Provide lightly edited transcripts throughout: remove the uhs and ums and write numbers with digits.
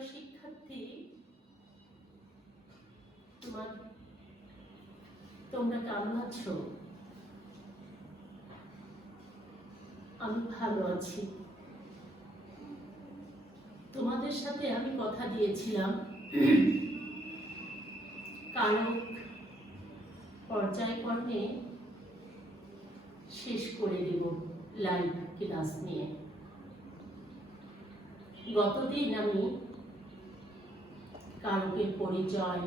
প্রিয় শিক্ষার্থী, তোমরা কেমন আছো? আমি ভালো আছি। তোমাদের সাথে আমি কথা দিয়েছিলাম কারক পর্যায়ক্রমে শেষ করে দেব লাইভ ক্লাস নিয়ে। গতদিন আমি কারকের পরিচয়,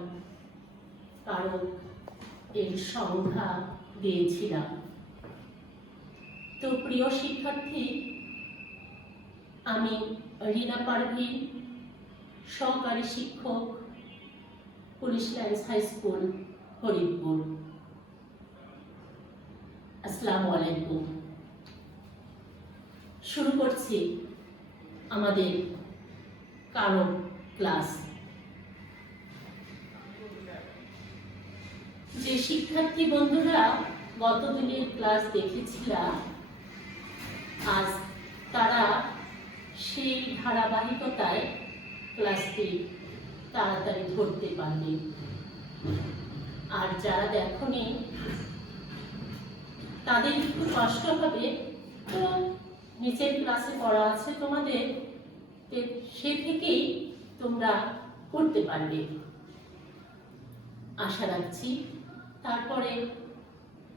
কারক এর সংজ্ঞা দিয়েছিলাম। তো প্রিয় শিক্ষার্থী, আমি রিনা পারভিন, সহকারী শিক্ষক, police lines high school, Faridpur. আসসালামু আলাইকুম। শুরু করছি আমাদের কারক ক্লাস। যে শিক্ষার্থী বন্ধুরা গত দিনের ক্লাস দেখেছিলা, আজ তারা সেই ধারাবাহিকতায় ক্লাসটি তাড়াতাড়ি ধরতে পারবে। আর যারা দেখনি তাদের একটু কষ্ট হবে, তো নিচের ক্লাসে পড়া আছে তোমাদের, সে থেকেই তোমরা করতে পারবে আশা রাখছি। তারপরে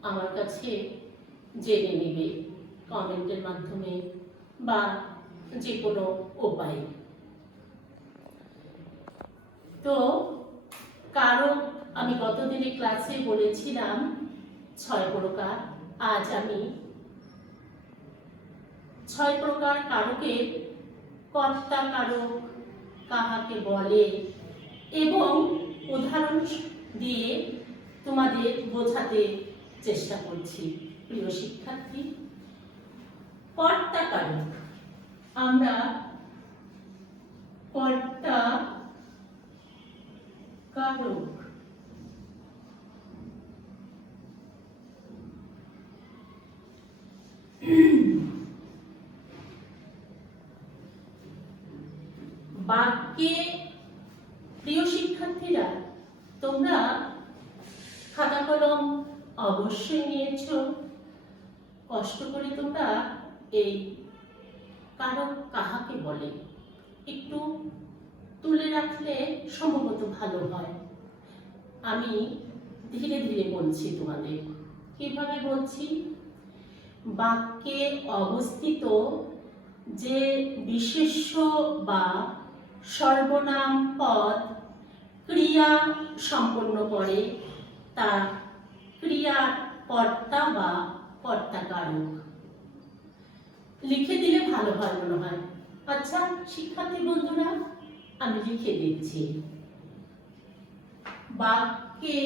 আমার কাছে জেনে নেবে কমেন্টের মাধ্যমে বা যে কোনো উপায়ে। তো কারক আমি গতদিনের ক্লাসে বলেছিলাম 6 প্রকার। আজ আমি 6 প্রকার কারকের কর্তা কারক কাহাকে বলে এবং উদাহরণ দিয়ে তোমাদের বোঝাতে চেষ্টা করছি। প্রিয় শিক্ষার্থী, কর্তা কারক, আমরা কর্তা কারক বাক্যে, প্রিয় শিক্ষার্থীরা, তোমরা খাতা কলম অবশ্যই নিয়েছো। কষ্ট করে তোমরা এই কারক কাহাকে বলে একটু তুলে রাখলে সম্ভবত ভালো হয়। আমি ধীরে ধীরে বলছি তোমাদের। কিভাবে বলছি? বাক্যে অবস্থিত যে বিশেষ্য বা সর্বনাম পদ ক্রিয়া সম্পন্ন করে তা ক্রিয়ার কর্তা বা কর্তা কারক। লিখে দিলে ভালো হয় মনে হয়। আচ্ছা শিক্ষার্থী বন্ধুরা, আমি লিখে দিচ্ছি। বাক্যে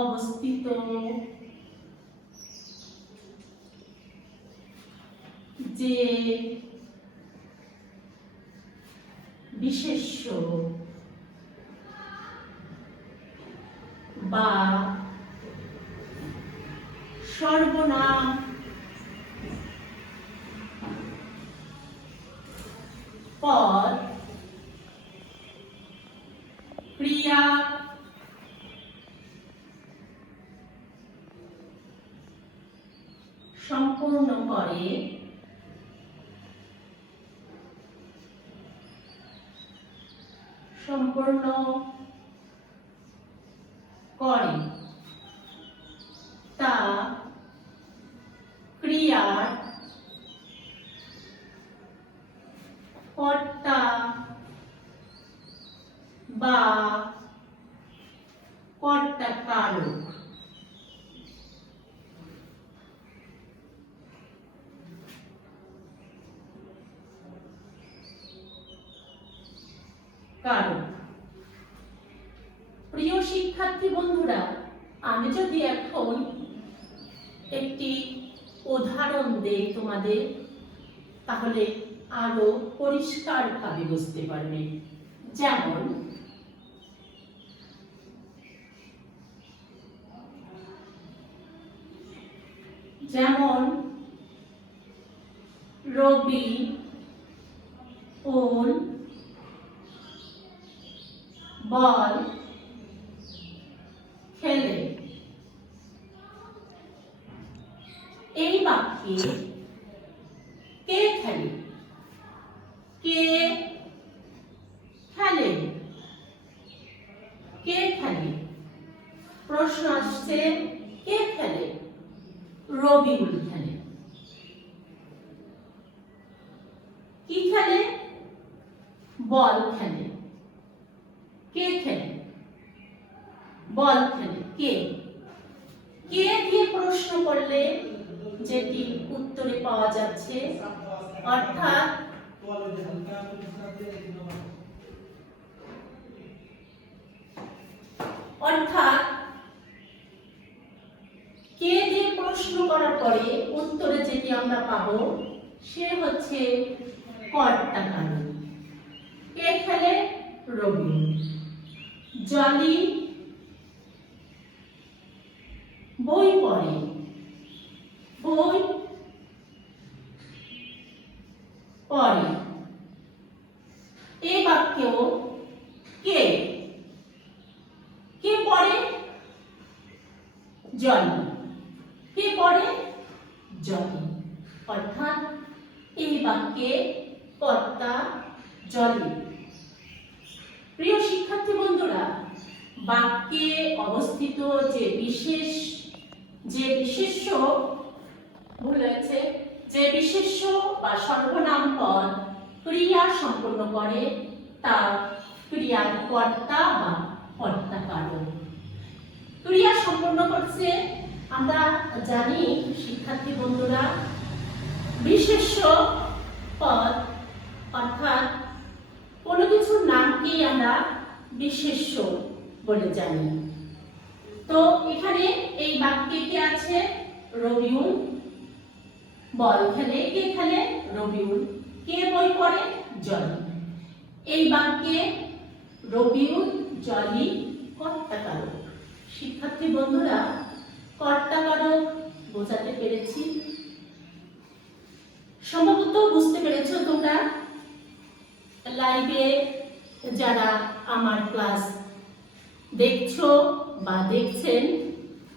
অবস্থিত যে বিশেষ্য বা সর্বনাম পদ ক্রিয়া সম্পূর্ণ করে তা ক্রিয়ার কর্তা বা কর্তা কারক। প্রিয় শিক্ষার্থী বন্ধুরা, আমি যদি এখন একটি উদাহরণ দেই তোমাদের, তাহলে আরো পরিষ্কারভাবে বুঝতে পারবে। যেমন রবি উল বল খেলে। এই বাক্যে কে খেলে? কে খেলে? কে খেলে? প্রশ্ন আসছে কে খেলে? রবিউল খেলে। কি খেলে? বল খেলে। কে খেলে? বল খেলে। কে? কে দিয়ে প্রশ্ন করলে যেটি উত্তরে পাওয়া যাচ্ছে, অর্থাৎ কে দিয়ে প্রশ্ন করার পরে উত্তরে যেটি আমরা পাবো সে হচ্ছে কর্তা কারণ। কে খেলে? রবি। জলি বই পড়ে। বই পড়ে। এই বাক্যেও কে কে পড়ে? জলি। কে পড়ে? জলি। অর্থাৎ এই বাক্যে কর্তা জলি। প্রিয় শিক্ষার্থী বন্ধুরা, বাক্যে অবস্থিত যে বিশেষ্য ভুল হয়েছে, যে বিশেষ্য বা সর্বনাম পদ ক্রিয়া সম্পন্ন করে তা ক্রিয়ার কর্তা বা কর্তা কারণ। ক্রিয়া সম্পন্ন করছে আমরা জানি শিক্ষার্থী বন্ধুরা, বিশেষ্য পদ অর্থাৎ কোনো কিছুর নামকেই আমরা বিশেষ্য বলে জানি। তো এখানে এই বাক্যে কে আছে? রবিউল বল খেলে। কে খেলে? রবিউল। কে বই পড়ে? জলি। এই বাক্যে রবিউল জলি কর্তা কারক। শিক্ষার্থী বন্ধুরা, কর্তা কারক বোঝাতে পেরেছি? সম্ভবত বুঝতে পেরেছো তোমরা। লাইভে যারা আমার ক্লাস দেখছো বা দেখছেন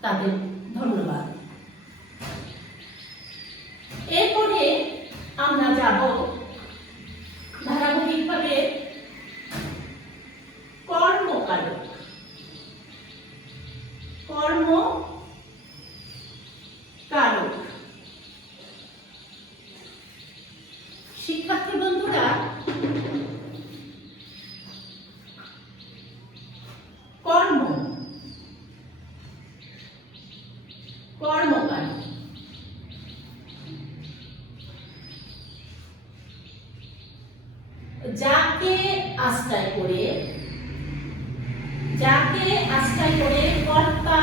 তাদের ধন্যবাদ। এরপরে আমরা যাব ধারাবাহিকভাবে কর্মকারক। কর্মকারক। শিক্ষার্থী বন্ধুরা, কর্মকারক যাকে আশ্রয় করে কর্তা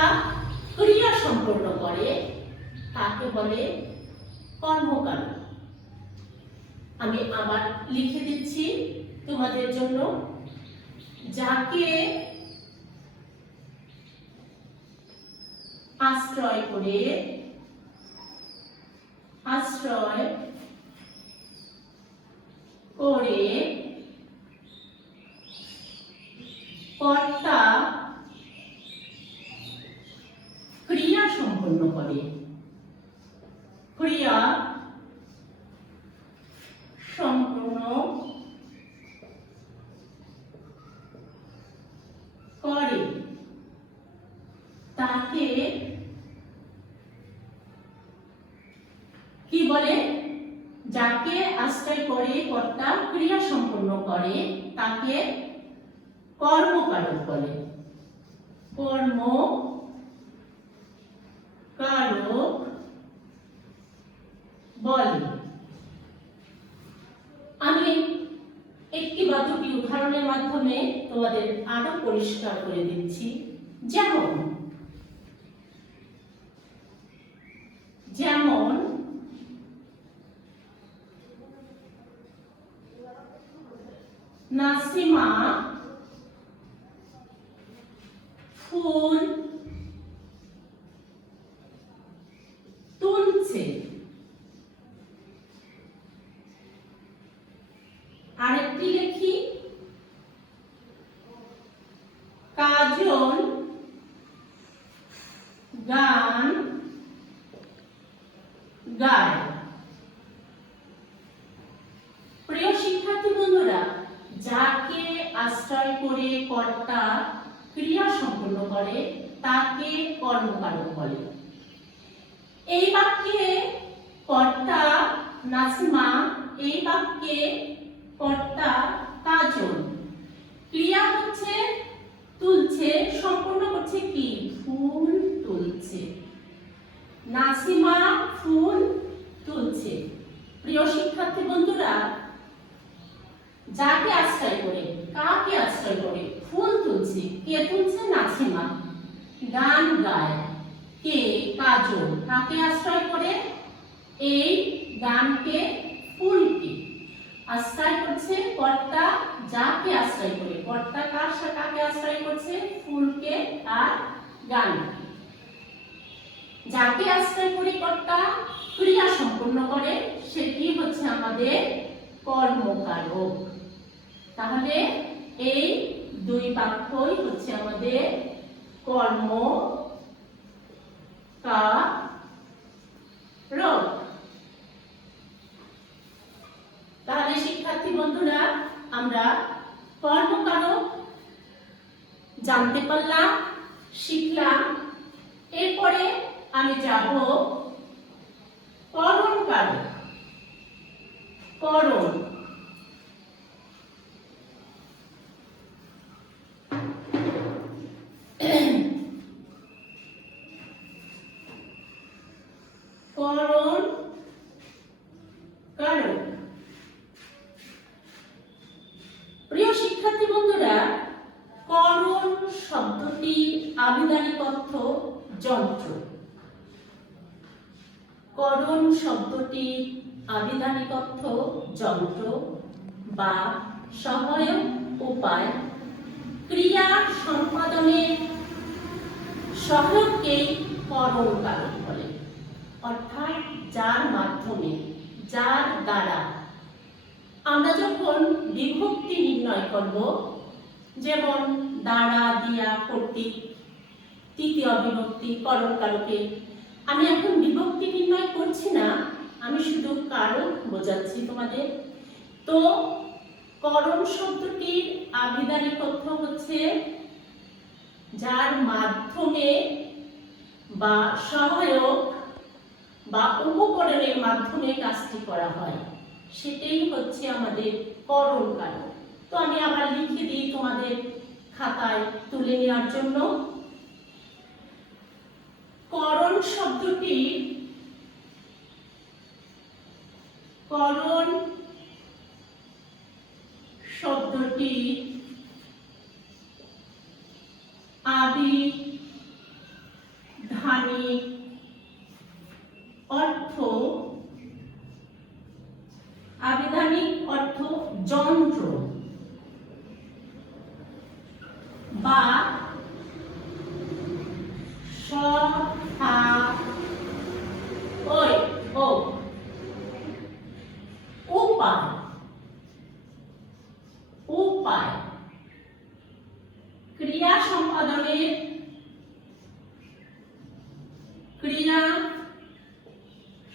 ক্রিয়া সম্পন্ন করে তাকে বলে কর্মকারক। আমি আবার লিখে দিচ্ছি তোমাদের জন্য। যাকে আশ্রয় করে কর্তা ক্রিয়া সম্পন্ন করে। ক্রিয়া সম্পন্ন করে তাকে কি বলে? যাকে আশ্রয় করে কর্তা ক্রিয়া সম্পন্ন করে তাকে কর্মকারক বলে। কর্মকারক বলে। আমি একটি বা দুটি উদাহরণের মাধ্যমে তোমাদের আরো পরিষ্কার করে দিচ্ছি। যেমন নাসিমা ফুল তুলছে। গায়। প্রিয় শিক্ষার্থী বন্ধুরা, যাকে আশ্রয় করে কর্তা ক্রিয়া সম্পন্ন করে তাকে কর্মকারক বলে। এই বাক্যে কর্তা নাসিমা, এই বাক্যে কর্তা কাজল। ক্রিয়া হচ্ছে তুলছে, সম্পূর্ণ করছে কি? ফুল তুলছে। নাসিমা ফুল তুলছে। প্রিয় শিক্ষার্থী বন্ধুরা, যাকে আশ্রয় করে, কাকে আশ্রয় করে? ফুল তুলছে। কে তুলছে? নাসিমা। গান গায় কে? কাজল। কাকে আশ্রয় করে? এই গানকে, ফুলকে আশ্রয় করছে কর্তা। যাকে আশ্রয় করে, কর্তা কাকে আশ্রয় করছে? ফুলকে আর গানকে। যাকে আশ্রয় করে কর্তা ক্রিয়া সম্পন্ন করে সেটি হচ্ছে আমাদের কর্মকারক। তাহলে এই দুই বাক্যই হচ্ছে আমাদের কর্মকারক। তাহলে শিক্ষার্থী বন্ধুরা, আমরা কর্মকারক জানতে পারলাম, শিখলাম। এরপরে আমি যাব করণকারক। করণ। করণকারক। প্রিয় শিক্ষার্থী বন্ধুরা, করণ শব্দটি আবিধানিক অর্থ যন্ত্র। করণ শব্দটি আবিধানিক অর্থ যন্ত্র বা সহায়ক উপায়। ক্রিয়া সম্পাদনে সহায়ককেই করণকারক বলে। অর্থাৎ যার মাধ্যমে, যার দ্বারা। আমরা যখন বিভক্তি নির্ণয় করব, যেমন দ্বারা, দিয়া, কর্তৃক, তৃতীয় বিভক্তি, করণকারকে, আমি এখন বিভক্তি নির্ণয় করছি না, আমি শুধু কারক বোঝাচ্ছি তোমাদের। তো করণ শব্দটির আবিধানিক অর্থ হচ্ছে যার মাধ্যমে বা সহায়ক বা উপকরণের মাধ্যমে কাজটি করা হয়, সেটাই হচ্ছে আমাদের করণকারক। তো আমি আবার লিখে দিই তোমাদের খাতায় তুলে নেওয়ার জন্য। করণ শব্দটি, করণ শব্দটি আবিধানিক অর্থ, আবিধানিক অর্থ যন্ত্র বা উপায়। উপায় ক্রিয়া সম্পাদনের, ক্রিয়া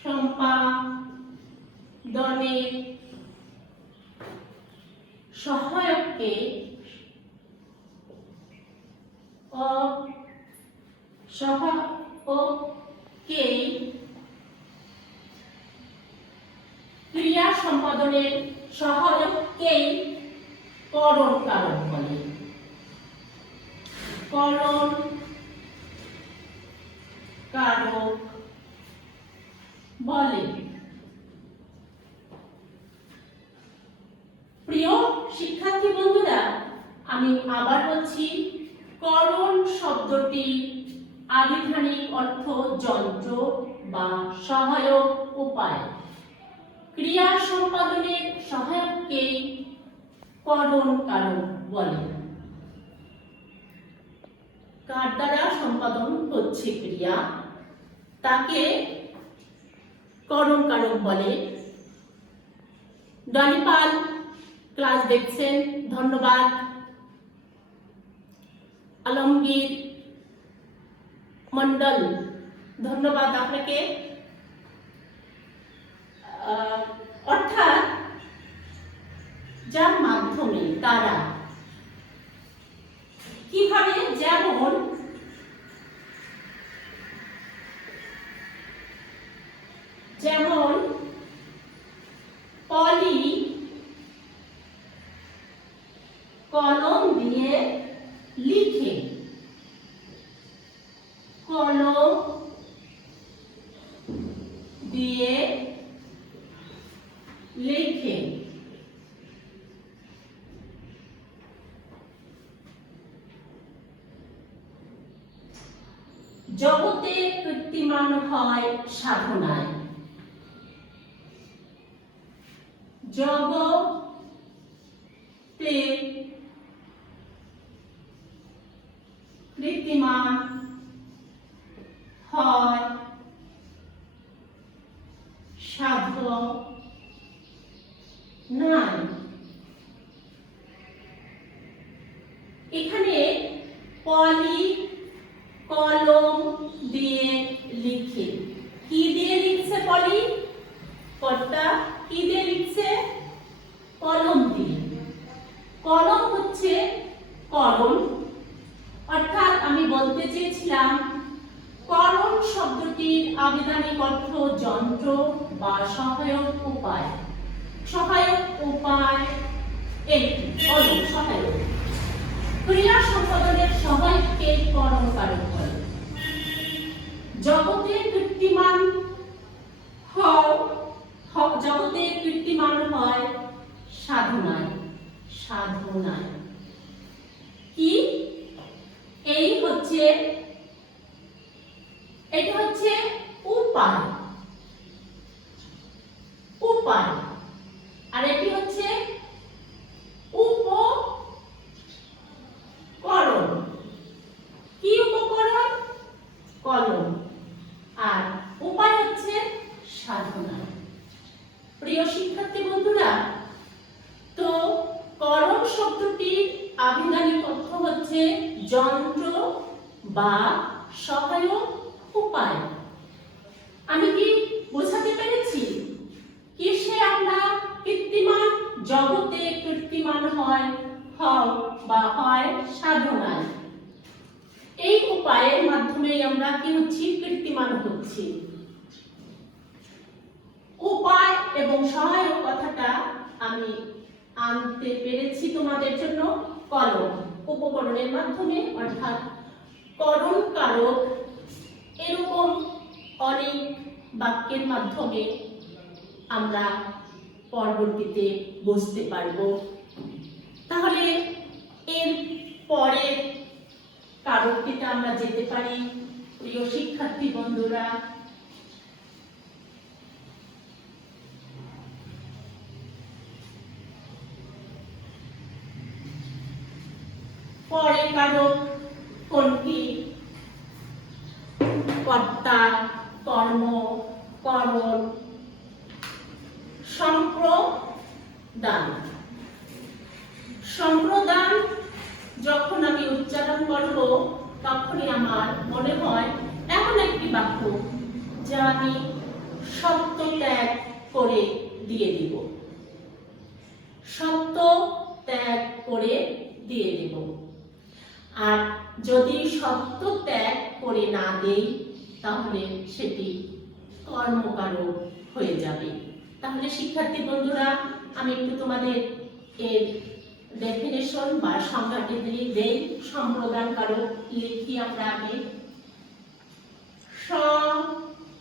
সম্পাদনে সহায়ককে ক্রিয়া সম্পাদনের সহায়ককেই করণকারক বলে। করণকারক বলে। প্রিয় শিক্ষার্থী বন্ধুরা, আমি আবার বলছি, করণ শব্দটি আবিধানিক অর্থ যন্ত্র বা সহায়ক উপায়। ক্রিয়া সম্পাদনের সহায়ককে করণকারক বলে। কার দ্বারা সম্পাদন হচ্ছে ক্রিয়া তাকে করণকারক বলে। ডনিপাল ক্লাস দেখছেন, ধন্যবাদ। আলমগীর মন্ডল, ধন্যবাদ আপনাকে। যেমন পলি কলম দিয়ে লিখে, কলম দিয়ে লিখে। জগতে কীর্তিমান হয় সাধনায়, জগতে কীর্তিমান হয় সাধনায়। এখানে পলি কলম দিয়ে লিখে, কি দিয়ে লিখছে পলি? কর্তা কি দিয়ে লিখছে? কলম দিয়ে। কলম হচ্ছে করণ, অর্থাৎ আমি বলতে চেয়েছিলাম করণ শব্দটির আবিধানিক অর্থ যন্ত্র বা সহায়ক উপায়। সহায়ক উপায় একটি করণ, সহায়ক ক্রিয়া সম্পাদনের সহায়ককে করণ কারক বলে। জগতে কীর্তিমান জগতে কীর্তিমান হয় সাধনায়, সাধনায়। কি? এই হচ্ছে, এটা হচ্ছে উপায়, উপায়। আর এটি হচ্ছে উপকরণ। কি উপকরণ? কলম। আর উপায় হচ্ছে সাধনা। প্রিয় শিক্ষার্থী বন্ধুরা, তো করণ শব্দটির আবিধানিক অর্থ হচ্ছে যন্ত্র বা সহায়ক উপায়। আমি কি বোঝাতে পেরেছি? কিসে আমরা কীর্তিমান? জগতে কীর্তিমান হয় সাধনায়। এই উপায়ের মাধ্যমে আমরা কি হচ্ছি? কীর্তিমান হচ্ছি। উপায় এবং সহায়ক কথাটা আমি আনতে পেরেছি তোমাদের জন্য কলম, উপকরণের মাধ্যমে, অর্থাৎ করণ কারক। এরকম অনেক বাক্যের মাধ্যমে আমরা পরবর্তীতে বুঝতে পারব। তাহলে এর পরের কারকটিতে আমরা যেতে পারি। প্রিয় শিক্ষার্থী বন্ধুরা, পরের কারক কোনটি? কর্তা, কর্ম, করণ, সম্প্রদান। সম্প্রদান যখন আমি উচ্চারণ করব তখনই আমার মনে হয় এমন একটি বাক্য যা আমি সত্য ত্যাগ করে দিয়ে দিব, সত্য ত্যাগ করে দিয়ে দেব। আর যদি সত্য ত্যাগ করে না দেই তাহলে সেটি কর্মকারক হয়ে যাবে। তাহলে শিক্ষার্থী বন্ধুরা, আমি একটু তোমাদের এর ডেফিনেশন বা সংজ্ঞাটি দেই। সম্প্রদান কারক লিখি আমরা আগে। সম্প্রদান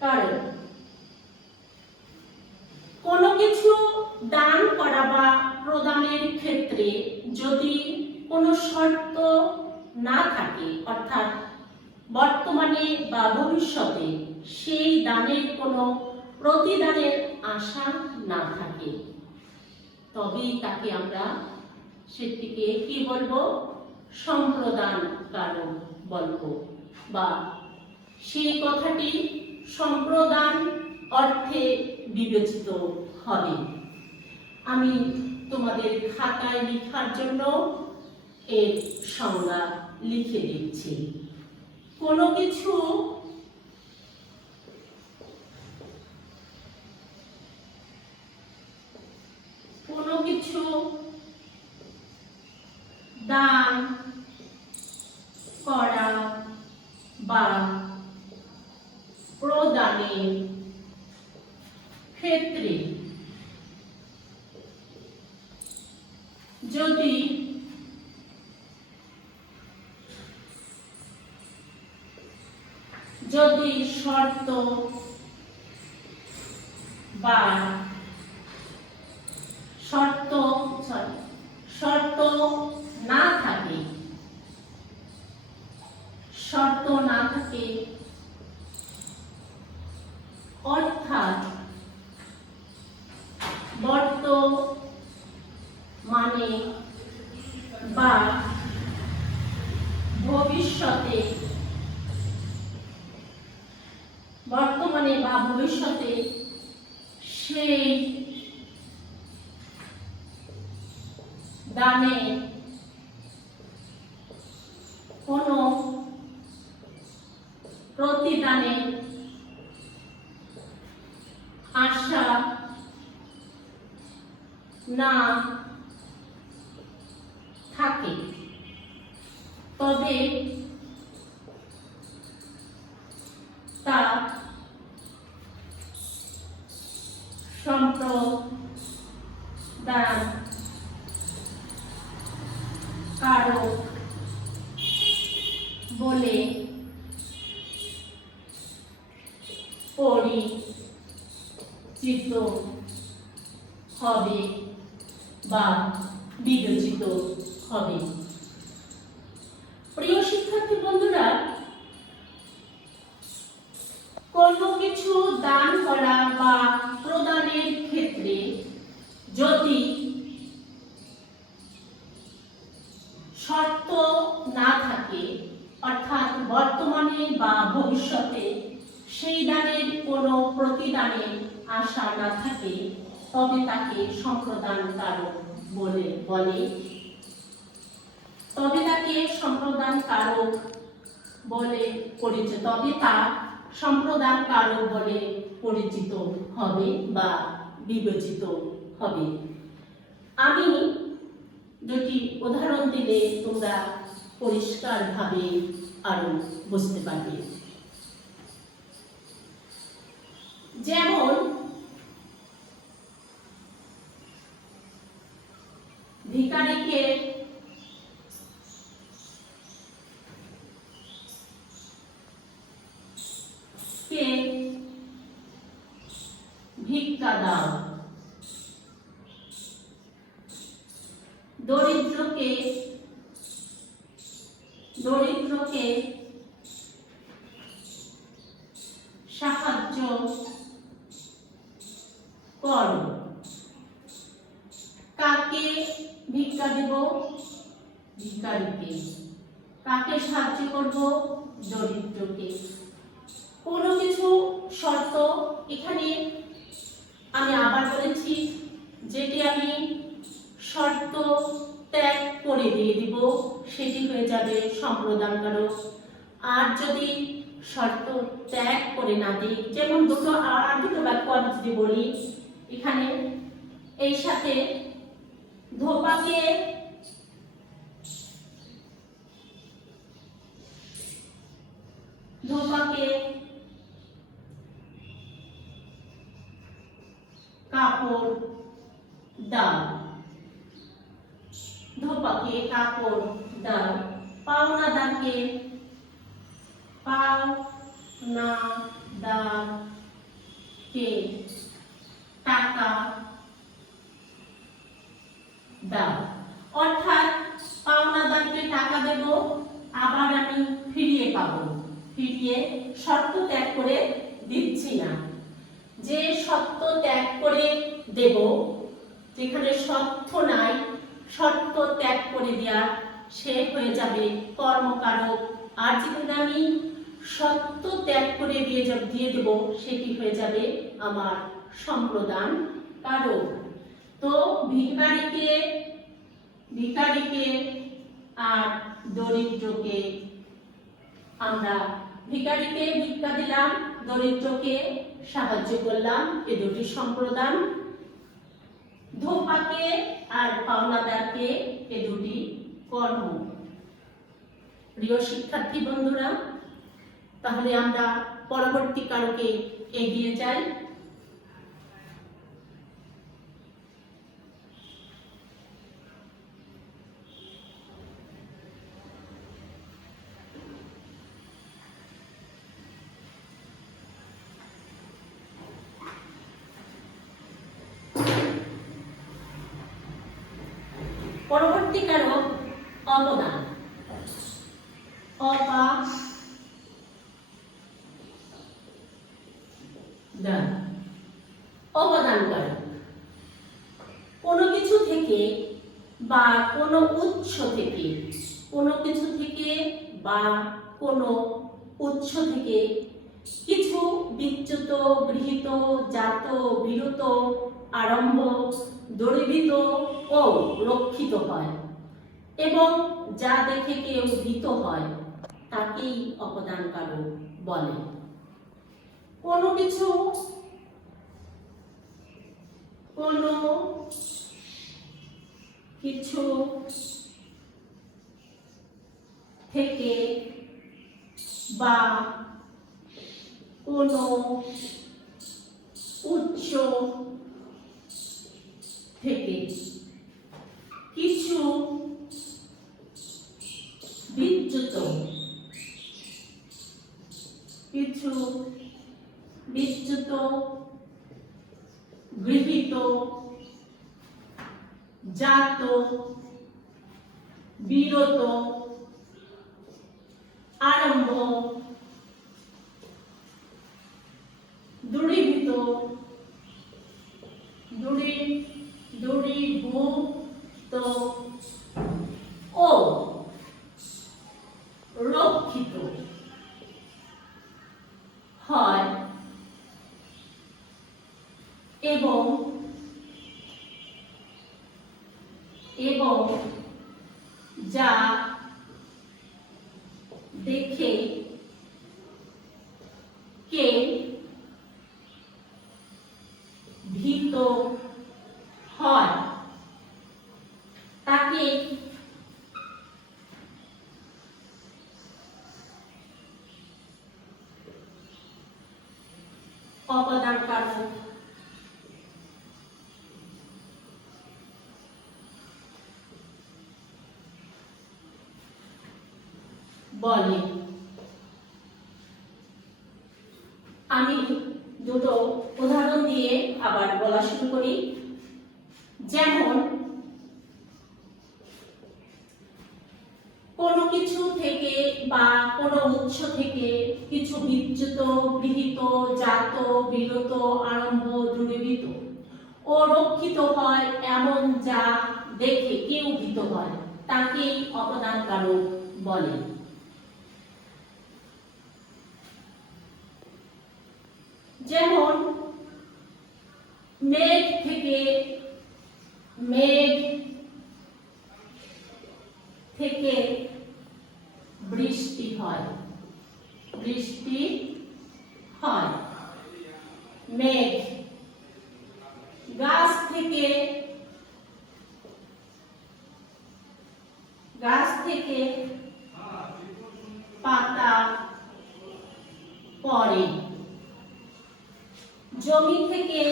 কারক কোনো কিছু দান করা বা প্রদানের ক্ষেত্রে যদি কোনো শর্ত না থাকে, অর্থাৎ বর্তমানে বা ভবিষ্যতে সেই দানের কোনো প্রতিদানের আশা না থাকে, তবেই তাকে আমরা সেটিকে কি বলবো? সম্প্রদান কারক বলবো, বা সেই কথাটি সম্প্রদান অর্থে বিবেচিত হবে। আমি তোমাদের খাতায় লেখার জন্য এর সংজ্ঞা লিখে দিচ্ছি। কোনো কিছু দান করা বা প্রদানের ক্ষেত্রে যদি শর্ত বা শর্ত না থাকে, অর্থাৎ বর্তমানে বা ভবিষ্যতে সেই দানের কোনো প্রতিদানের আশা না থাকে, তবে তা সম্প্রদান কারক বলে পরিচিত হবে বা বিবেচিত হবে। প্রিয় শিক্ষার্থী বন্ধুরা, কোনো কিছু দান করা বা প্রদানের ক্ষেত্রে যদি শর্ত না থাকে, অর্থাৎ বর্তমানে বা ভবিষ্যতে সেই দানের কোনো প্রতিদানের আশা না থাকে, তবে তাকে সম্প্রদান কারক বলে পরিচিত, তবে তা সম্প্রদান কারক বলে পরিচিত হবে বা বিবেচিত হবে। আমি দুটি উদাহরণ দিলে তোমরা পরিষ্কারভাবে আরো বুঝতে পারবে। যেমন ভিখারিকে ভিক্ষা দাও, দরিদ্রকে সাহায্য করো। কাকে ভিক্ষা দেব? ভিখারিকে। কাকে সাহায্য করব? দরিদ্রকে। কোনো কিছু শর্ত এখানে আমি আবার বলেছি, যেটি আমি শর্ত ত্যাগ করে দিয়ে দিব সেটি হয়ে যাবে সম্প্রদান কারক। আর যদি শর্ত ত্যাগ করে না দিই, যেমন দুটো বাক্য আমি যদি বলি, এখানে এই সাথে ধোপাকে কাপড় দাও, পাওনাদারকে টাকা দাও। অর্থাৎ পাওনাদারকে টাকা দেব, আবার আমি ফিরিয়ে পাবো, শর্ত ত্যাগ করে দিচ্ছি না। যে শর্ত ত্যাগ করে দেব, যেখানে শর্ত নাই, শর্ত ত্যাগ করে দেওয়া, সে হয়ে যাবে কর্মকারক। আর যেখানে আমি শর্ত ত্যাগ করে দিয়ে দেব, সেটি হয়ে যাবে আমার সম্প্রদান কারক। তো ভিখারিকে আর দরিদ্রকে আমরা ভিখারিকে ভিক্ষা দিলাম, দরিদ্রকে সাহায্য করলাম, এ দুটি সম্প্রদান। ধোপাকে আর পাওনাদারকে এ দুটি কর্ম। প্রিয় শিক্ষার্থী বন্ধুরা, তাহলে আমরা পরবর্তী কারকে এগিয়ে যাই। পরবর্তী কারক অবদান। অবদান কারক কোনো কিছু থেকে বা কোনো উৎস থেকে, কোনো কিছু থেকে বা কোনো উৎস থেকে কিছু বিচ্যুত, গৃহীত, জাত, বিরত, আরম্ভ, দূরীভূত ও রক্ষিত হয় এবং যা দেখে কেউ ভীত হয় তাকেই অবদান কারক বলে। কোনো কিছু থেকে বা কোনো উৎস থেকে কিছু বিচ্যুত, গৃহীত, জাত, বিরত, আরম্ভ, দূরীভূত, ও রক্ষিত হয় এবং যা দেখে কে ভীত হয় তাকে অবদান কারক বলে। আমি দুটো উদাহরণ দিয়ে আবার বলা শুরু করি। যেমন কোনো কিছু থেকে বা কোনো উৎস থেকে কিছু বিচ্যুত, গৃহীত, জাত, বিরত, আরম্ভ, দূরীভূত ও রক্ষিত হয় এমন যা দেখে কেউ ভীত হয় তাকেই অবদান কারক বলে। যেমন মেঘ থেকে বৃষ্টি হয়, মেঘ। গাছ থেকে পাতা পড়ে, জমি থেকে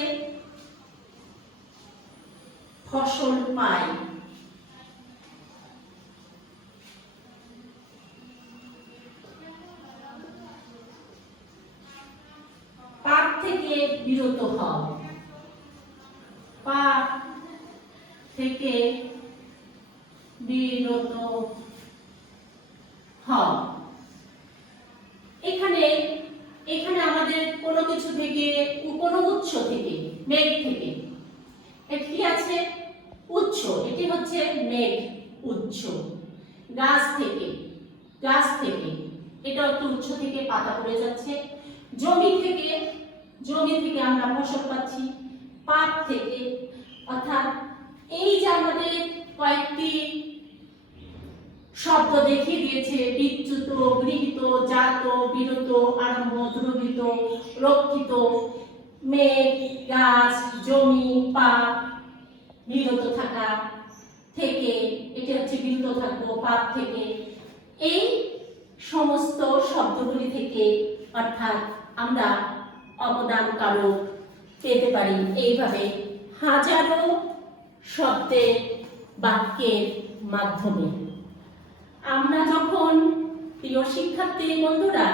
ফসল পাই, পাপ থেকে বিরত হও, পাপ থেকে বিরত হও। এখানে আমাদের কোনো কিছু থেকে, কোনো উৎস থেকে, মেঘ থেকে, এটি আছে উৎস, এটি হচ্ছে মেঘ উৎস। গাছ থেকে এটা একটু উৎস থেকে পাতা পড়ে যাচ্ছে। জমি থেকে আমরা ফসল পাচ্ছি। পাপ থেকে, অর্থাৎ এই যে আমাদের কয়েকটি শব্দ দেখিয়ে দিয়েছে, বিচ্যুত, গৃহীত, জাত, বিরত, আরম্ভ, দূরীভূত, রক্ষিত, মেঘ, গাছ, জমি, পাপ, বিরত থাকা থেকে, এটা হচ্ছে বিরত থাকবো পাপ থেকে। এই সমস্ত শব্দগুলি থেকে, অর্থাৎ আমরা অবদান কারক পেতে পারি এইভাবে হাজারো শব্দের বাক্যের মাধ্যমে। আমরা যখন, প্রিয় শিক্ষার্থী বন্ধুরা,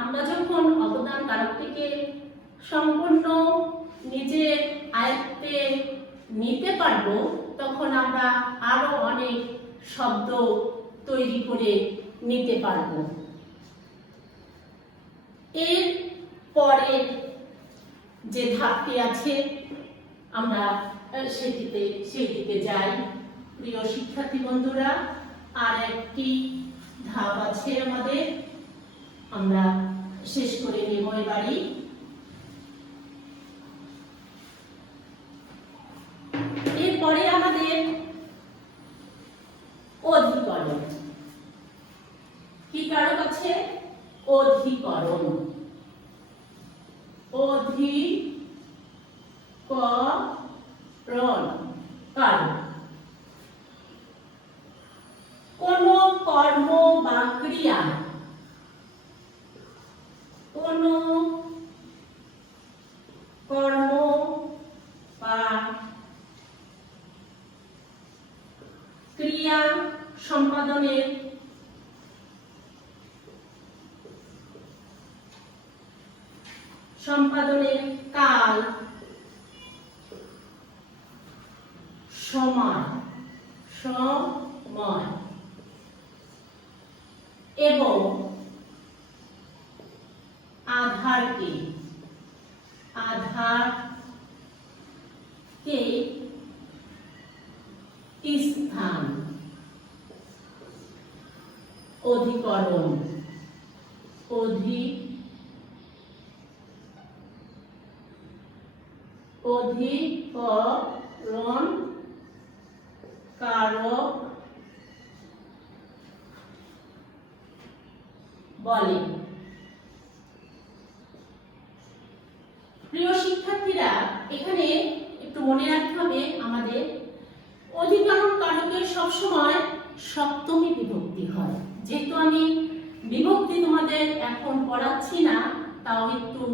আমরা যখন অবদান কারকটিকে সম্পূর্ণ নিজের আয়ত্তে নিতে পারবো, তখন আমরা আরো অনেক শব্দ তৈরি করে নিতে পারবো। এর পরে যে ধাপটি আছে আমরা সেটিতে যাই। প্রিয় শিক্ষার্থী বন্ধুরা, আর একটি ধাপ আছে আমাদের, আমরা শেষ করে নেব এবারই। এরপরে আমাদের অধিকরণ। কি কারক আছে? অধিকরণ। অধিকরণ কারক। কোন কর্ম বা ক্রিয়া, কোন কর্ম বা ক্রিয়া সম্পাদনের কাল, সময় এবং আধারকে স্থান। অধিকরণ। অধিকরণ কারক বলে। প্রিয় শিক্ষার্থীরা, এখানে একটু মনে রাখতে হবে আমাদের, অধিকরণ কারকের সবসময় সপ্তমী বিভক্তি হয়। যেহেতু আমি বিভক্তি তোমাদের এখন পড়াচ্ছি না, তাও একটু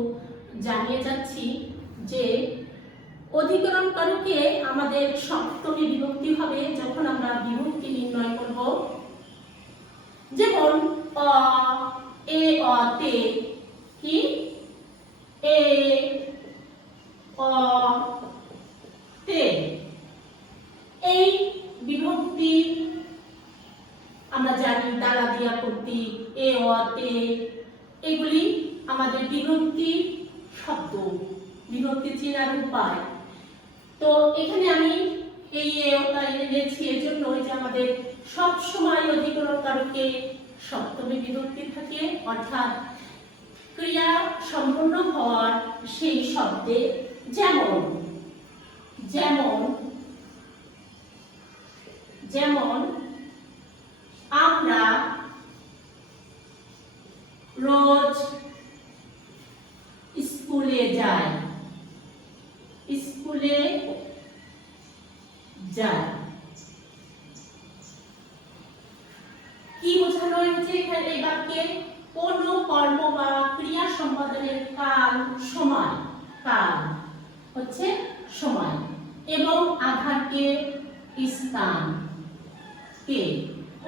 জানিয়ে যাচ্ছি যে অধিকরণ কারকে আমাদের সপ্তমী বিভক্তি হবে যখন আমরা বিভক্তি নির্ণয় করব। যেমন এ অ তে, কি এ অ তে, এই বিভক্তি আমরা জানি দ্বারা দিয়া কর্তৃক, এ অ তে, এগুলি আমাদের বিভক্তি শব্দ, বিভক্তি চেনার উপায়। তো এখানে আমি এই এওটা এনেছি এর জন্য যে আমাদের সব সময় অধিকরণ কারকে সপ্তমী বিভক্তি থাকে, অর্থাৎ ক্রিয়া সম্পূর্ণ হওয়ার সেই শব্দে। যেমন যেমন যেমন আমরা রোজ স্কুলে যাই। স্কুলে যাই কি বোঝানো হয়েছে এখানে এই বাক্যে? কোন কর্ম বা ক্রিয়া সম্পাদনের কাল, সময়। কাল হচ্ছে সময় এবং আধারকে স্থান কে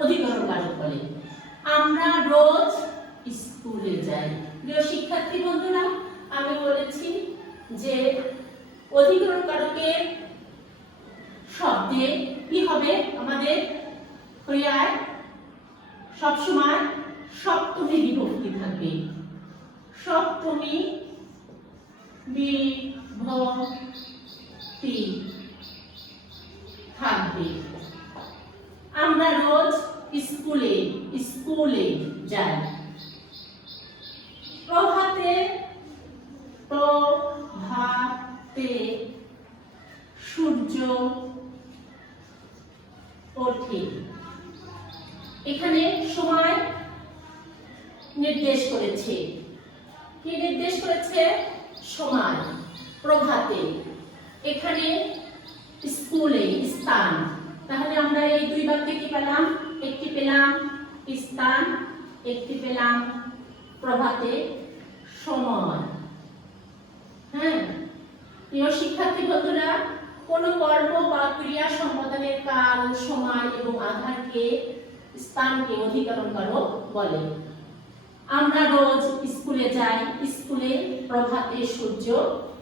অধিকরণ কারক বলে। আমরা রোজ স্কুলে যাই। প্রিয় শিক্ষার্থী বন্ধুরা, আমি বলেছি যে অধিকরণ কারকের শব্দে কি হবে? আমাদের ক্রিয়ায় সবসময় সপ্তমী বিভক্তি থাকবে। সপ্তমী বিভক্তি থাকবে। আমরা রোজ স্কুলে যাই। প্রভাতে সূর্য ওঠে। এখানে সময় নির্দেশ করেছে। কি নির্দেশ করেছে? সময়। প্রভাতে, এখানে স্কুলে স্থান। তাহলে আমরা এই দুই বাক্যে কি পেলাম? একটি পেলাম স্থান একটি পেলাম প্রভাতে সময়। হ্যাঁ, প্রিয় শিক্ষার্থী বন্ধুরা, কোনো কর্ম বা ক্রিয়া সম্পাদনের কাল, সময় এবং আধারকে, স্থানকে অধিকরণ কারক বলে। আমরা রোজ স্কুলে যাই, স্কুলে প্রভাতে সূর্য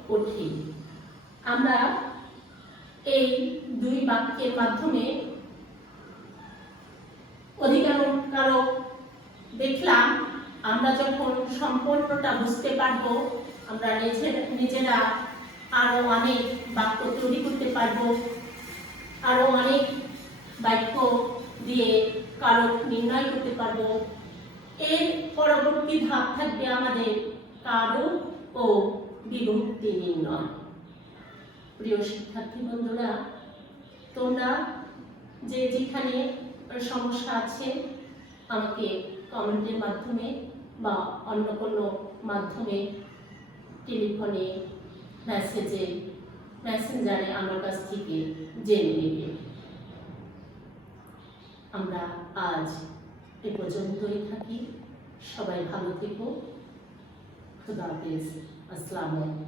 ওঠে। আমরা এই দুই বাক্যের মাধ্যমে অধিকরণ কারক দেখলাম। আমরা যখন সম্পূর্ণটা বুঝতে পারবো, আমরা নিজেরা আরো অনেক বাক্য তৈরি করতে পারবো, আরো অনেক বাক্য দিয়ে কারক নির্ণয় করতে পারবো। এর পরবর্তী ধাপ থাকবে আমাদের কারক ও বিভক্তি নির্ণয়। প্রিয় শিক্ষার্থী বন্ধুরা, তোমরা যে যেখানে সমস্যা আছে আমাকে কমেন্টের মাধ্যমে বা অন্য কোনো মাধ্যমে, টেলিফোনে, মেসেঞ্জারে আমার কাছ থেকে জেনে নেবে। আমরা আজ এ পর্যন্তই থাকি। সবাই ভালো থেকো। খুদা হাফেজ। আসসালামু আলাইকুম।